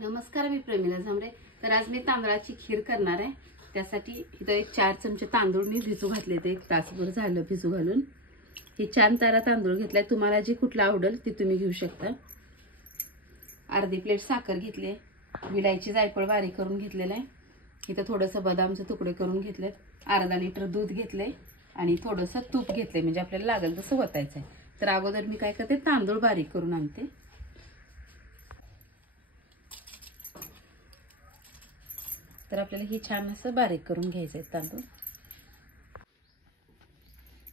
नमस्कार, मी प्रमिला झांबरे। तर आज मी तांदळाची खीर करणार आहे। त्यासाठी इथे एक 4 चमचे तांदूळ मी भिजू घातले। ते 1 तासभर झालं भिजू घालून। हे छान तारा तांदूळ घेतलाय। तुम्हाला जे कुठला आवडेल ते तुम्ही घेऊ शकता। अर्धी प्लेट साखर घेतली, विलायची जायफळ बारीक करून घेतलेला आहे। इथे थोडंसं बदामचे तुकडे करून घेतलेत, अर्धा लिटर दूध घेतले आणि थोडंसं तूप घेतले, म्हणजे आपल्याला लागेल तसं वतायचं आहे। तर अगोदर मी काय करते, तांदूळ बारीक करून आणते। तर आपल्याला हे छान असं बारीक करून घ्यायचं आहे तांदूळ।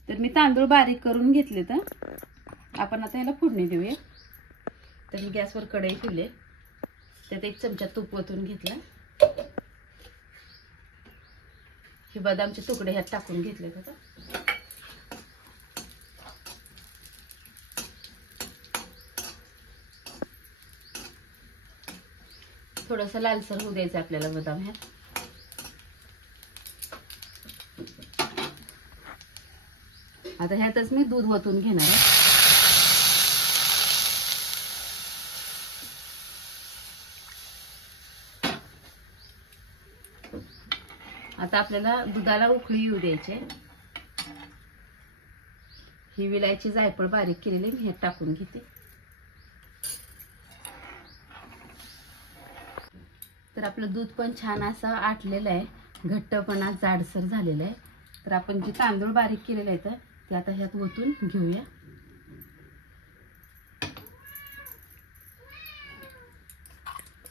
तर मी तांदूळ बारीक करून घेतले। तर आपण आता याला फोडणी देऊया। तर मी गॅसवर कढई ठेवली, त्यात 1 चमचा तूप ओतून घेतला। हे बदामचे तुकडे ह्यात टाकून घेतले। आता थोडंसं लालसर होऊ द्यायचं आपल्याला बदाम ह्यात। आता ह्यातच मी दूध ओतून घेणार आहे। आता आपल्याला दुधाला उकळी येऊ द्यायची। ही विलायची जायफळ बारीक केलेली मी ह्यात टाकून घेते। तर आपलं दूध पण छान असं आटलेलं आहे, घट्टपणा जाडसर झालेला आहे। तर आपण जे तांदूळ बारीक केलेले आहेत ते आता ह्यात ओतून घेऊया।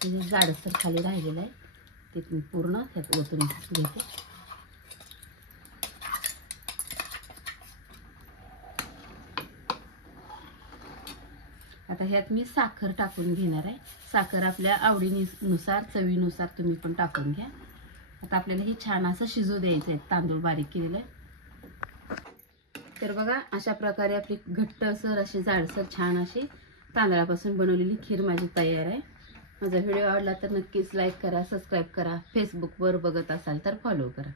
हे जाडसर खाली राहिलेलं आहे ते मी पूर्ण ह्यात ओतून घेते। आता ह्यात मी साखर टाकून घेणार आहे। साखर आपल्या आवडीनुसार चवीनुसार तुम्ही पण टाकून घ्या। आता आपल्याला हे छान असं शिजू द्यायचं आहे, तांदूळ बारीक केलेलं आहे। तर बघा, अशा प्रकारे आपली घट्टसर अशी जाडसर छान अशी तांदळापासून बनवलेली खीर माझी तयार आहे। माझा व्हिडिओ आवडला तर नक्कीच लाईक करा, सबस्क्राईब करा। फेसबुकवर बघत असाल तर फॉलो करा।